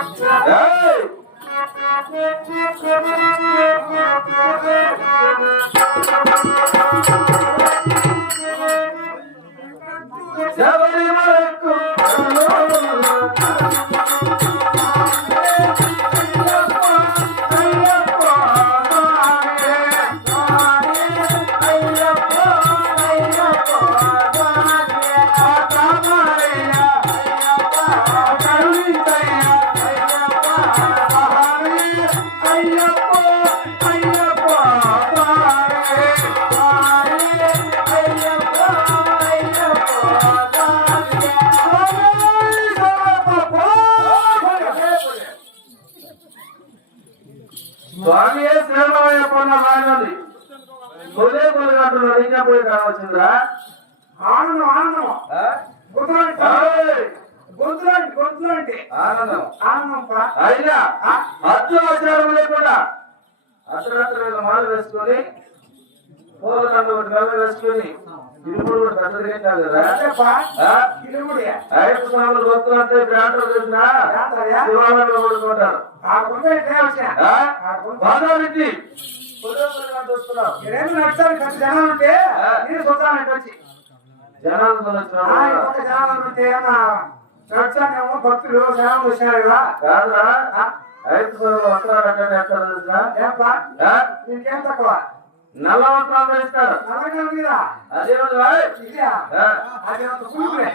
ఏయ్! శబరిమలకు పొన్న రాయనంది కొలే కొలగంటున్నాడు ఇంకా పోయి కావాల్సిందిరా ఆనందం ఆనందం? గొంతులాంటి! గొంతులాంటి ఆనందం. ఆనందం అయినా అత్యాచారం లేకుండా అర్ధరాత్రి మాలు వేసుకొని పూల దండ ఒకటి మెల్ల వేసుకొని ఇరుముడు కూడా పెద్దదిగా కాదు కదా? అయ్యప్ప స్వాములు భక్తులంతా బ్రాండర్ తెలిసిన ఏంటయ్యా? శివాలయంలో పడుకుంటారు. ఆ గుండె రెండు నడుచాలి పెద్ద జనాలు ఉంటే. నేను చూద్దామంటే వచ్చి. ఇంకొక జనాలు ఉంటే నా నడిచానేమో భక్తులు జనాలు వచ్చారు కదా? నీకేం తక్కువ? నల్ల వస్త్రాలు ధరిస్తారు నల్లగా ఉందిరా? అదే. అది పులుపులే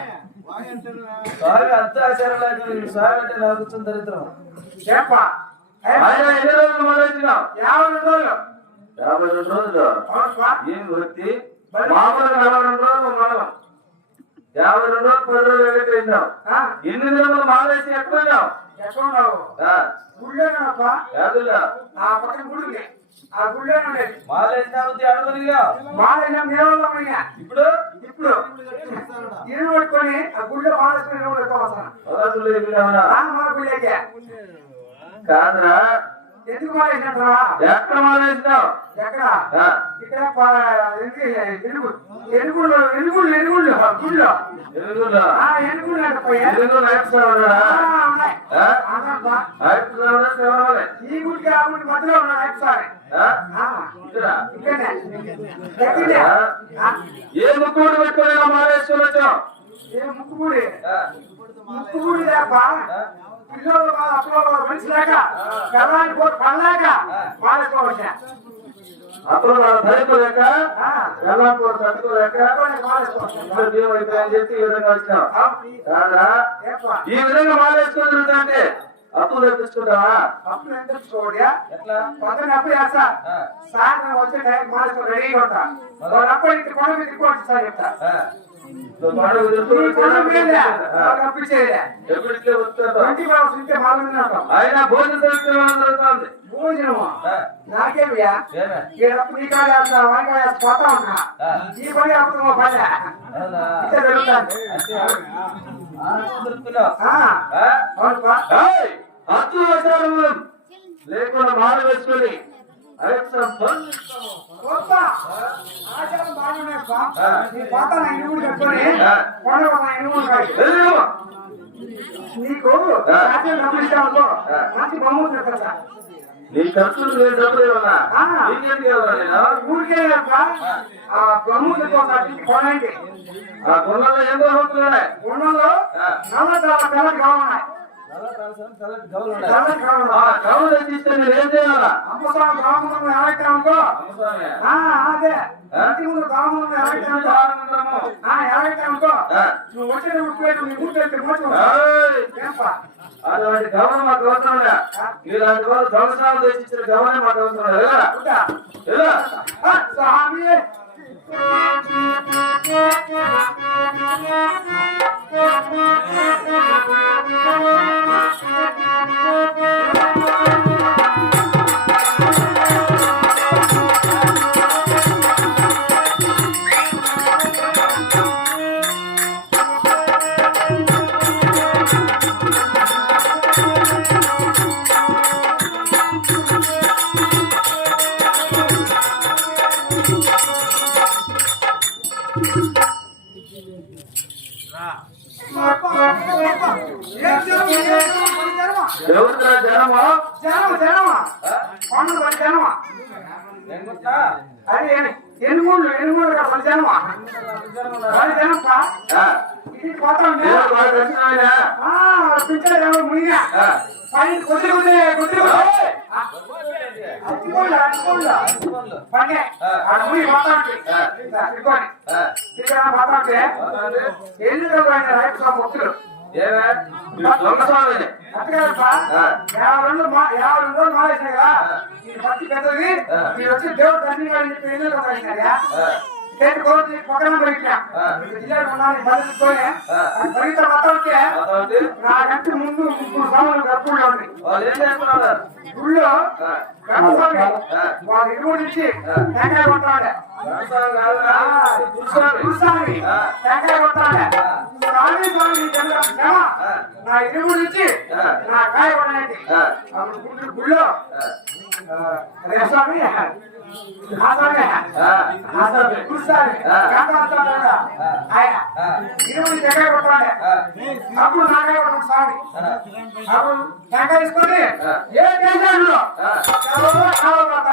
స్వామి అత్యాచారం లేకుండా స్వామి అంటే నాకు దరిద్రం. ఆయన ఎన్ని రోజులు మొదలెట్టినావు? యాభై రోజులు. యాభై రెండు రోజులు. ఏం వృత్తి? మామూలుగా నలభై రెండు రోజులు మనం యాభై రెండు రోజులు పది రోజులు ఆ, ఎన్ని దినములు మాలేసి ఎక్కువైనావు ఎక్కడ ఉన్నావు గుళ్ళేనప్పా? యాదుగా ఆ పక్కన గుడి ఉంది ఆ గుళ్ళే ఉండేది మాలేసినావు అడుగునిగా మాలైనా మేళంలో పోయినా. ఇప్పుడు? ఇప్పుడు. ఇల్లు పట్టుకొని ఆ గుళ్ళో మాలేసుకుని కాదురా. ఎందుకు మాలేసినట్రా ఎక్కడ ఎక్కడ? ఇక్కడ ఎనుగు ఎనుగుళ్ళు ఎనుగుళ్ళు ఎనుగుళ్ళు గుళ్ళో. ఆ ఎనుగుళ్ళు అంటే పోయా స్వామి ఉన్నాడా? ఆ, ఉన్నాయి. ఈ గుడికి ఆ మధ్యలో ఏ ముక్కుడు పెట్టుకుని ఇలా మాలేసుకుని వచ్చావు? ఏ ముక్కుపూడి ఆ, ముక్కుపూడి పిల్లలు వాళ్ళ అప్పుడు మంచి లేక పిల్లలాంటి పోటు పడలేక మాలేసుకోవచ్చా అప్పుడు వాళ్ళ ధరిపోలేక ఆ, వెళ్ళాపూర్ తట్టుకోలేక మాలేసుకోవచ్చా ఇద్దరు బియ్యం అయిపోయాయని చెప్పి ఈ విధంగా ఏపా ఈ విధంగా మాలేసుకుని తిరుగుతుంటే అప్పులు తెప్పించుకుంటావా? అప్పుడు ఎంత చూడయా పక్కన అప్పుడు చేస్తా. సాయంత్రం వచ్చే టైం మాలేసుకొని రెడీగా ఉంటా. వాళ్ళు అప్పుడు ఇంటి కొండ మీద ఇంకోటి సార్ చెప్తా. ఈ ఆయన భోజనం జరుగుతుంది భోజనము? నాకేమియా? ఈడప్పుడు నీ కాడ వేస్తా వాడి కాడ వేస్తా పోతా ఉన్నా. ఈ పని అప్పుడు మా పని! అచ్చు వస్త్రాలు లేకుండా మాల వేసుకొని. ఆచారం బాగున్నాయప్పా. నీ పాత నా ఇనుములు పెట్టుకొని ఆ. కొండ నా కాదు. వెళ్ళు. నీకు ఆ. రాజ్యం డబ్బులు ఇస్తామనుకో ఆ. మంచి బొమ్మ పెడతా నీ ఖర్చులు నేను డబ్బులు ఇవ్వాలా ఆ. నీకెందుకు ఇవ్వాలా నేను ఊరికే అప్ప ఆ బొమ్మలు కోసం కొనండి ఆ గుణంలో ఏం కోరుకుంటున్నాయి గుణంలో ఆ. నల్ల చాలా కావాలి కవులు తెచ్చిస్తే నేను ఏం చేయాలా? అమ్మసాం గ్రామంలో. ఆ అదే? ఇంటి ముందు గ్రామంలో అనుకో ఆ. నువ్వు వచ్చిన నీ! ఏంపా? అటువంటి గమనం మాకు అవసరం. ఇలాంటి వాళ్ళు సంవత్సరాలు తెచ్చిచ్చిన గమనం మాకు అవసరం స్వామి! ఎవరు జనమా జనమ? జనమ పండు మన జనమ అది ఎన్ని మూడు ఎన్ని మూడు మన జనమ? మన జనప్ప ఇది పోతా ఉంది. ఆ, పిచ్చర్ మునిగా. పైన కుదిరి కుదిరి. అట్టుకోళ్ళు, అట్టుకోళ్ళు. పడే. మునిగి పోతా ఉంది. ఇట్లా, ఇదిగోని. ఆ, ఇక్కడ పోతా ఉంటే, పోతాండి. ఎందుకు ఆయన రైతు స్వామి భక్తులు ఏమే దొంగ స్వామిని అట్టుకోవాలప్పా. యాభై రెండు మా- యాభై రెండు రోజులు మానేసినా కదా, ఈ భక్తి పెద్దది, మీరు వచ్చి దేవుడు తండ్రి చెప్పి ఎన్నికలు ఉంటే పోతాండి. నాకంటే ముందు ముగ్గురు స్వాములు గర్భంలో ఉంది వాళ్ళు ఏం చేస్తున్నారు గుళ్ళో గర్భస్వామి వాళ్ళ ఇరువు నుంచి టెంకాయ కొట్టాలి. దొంగస్వామి కాదురా, గురుస్వామి. గురుస్వామి టెంకాయ కొట్టాలి. స్వామి స్వామి చంద్ర ప్రేమ నా ఇరువు నుంచి నా కాయ కొట్టాలి అప్పుడు గుడి- గుళ్ళో. రే స్వామి ఆ. స్వామి ఆ, ఆ స్వామి కాంతారావు కదా, ఆయన కొట్టాలి అప్పుడు అప్పుడు టెంకాయ తీసుకొని ఏ